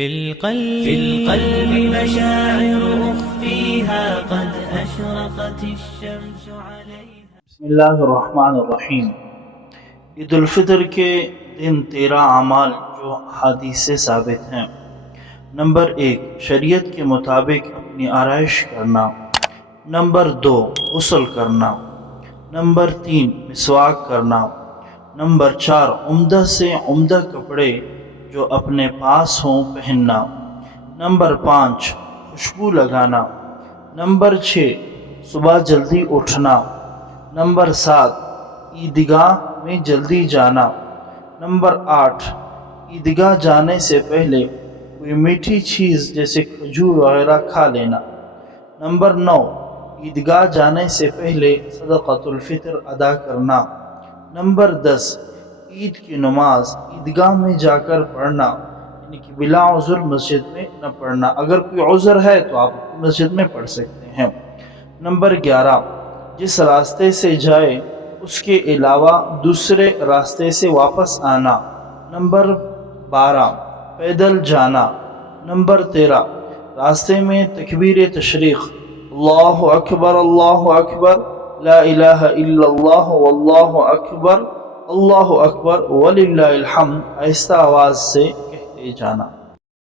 في القلب مشاعر أخفيها قد أشرقت الشمس عليها. بسم اللہ الرحمن الرحیم. عید الفطر کے دن 13 اعمال جو حدیث سے ثابت ہیں. نمبر 1 شریعت کے مطابق اپنی آرائش کرنا. نمبر 2 غسل کرنا. نمبر 3 مسواک کرنا. نمبر 4 عمدہ سے عمدہ کپڑے جو اپنے پاس ہوں پہننا. نمبر 5 خوشبو لگانا. نمبر 6 صبح جلدی اٹھنا. نمبر 7 عیدگاہ میں جلدی جانا. نمبر 8 عیدگاہ جانے سے پہلے کوئی میٹھی چیز جیسے کھجور وغیرہ کھا لینا. نمبر 9 عیدگاہ جانے سے پہلے صدقۃ الفطر ادا کرنا. نمبر 10 عید کی نماز عیدگاہ میں جا کر پڑھنا، یعنی کہ بلا عذر مسجد میں نہ پڑھنا. اگر کوئی عذر ہے تو آپ مسجد میں پڑھ سکتے ہیں. نمبر 11 جس راستے سے جائے اس کے علاوہ دوسرے راستے سے واپس آنا. نمبر 12 پیدل جانا. نمبر 13 راستے میں تکبیر تشریق اللہ اکبر لا الہ الا اللہ واللہ اکبر اللہ اکبر وللہ الحمد آہستہ آواز سے کہتے جانا.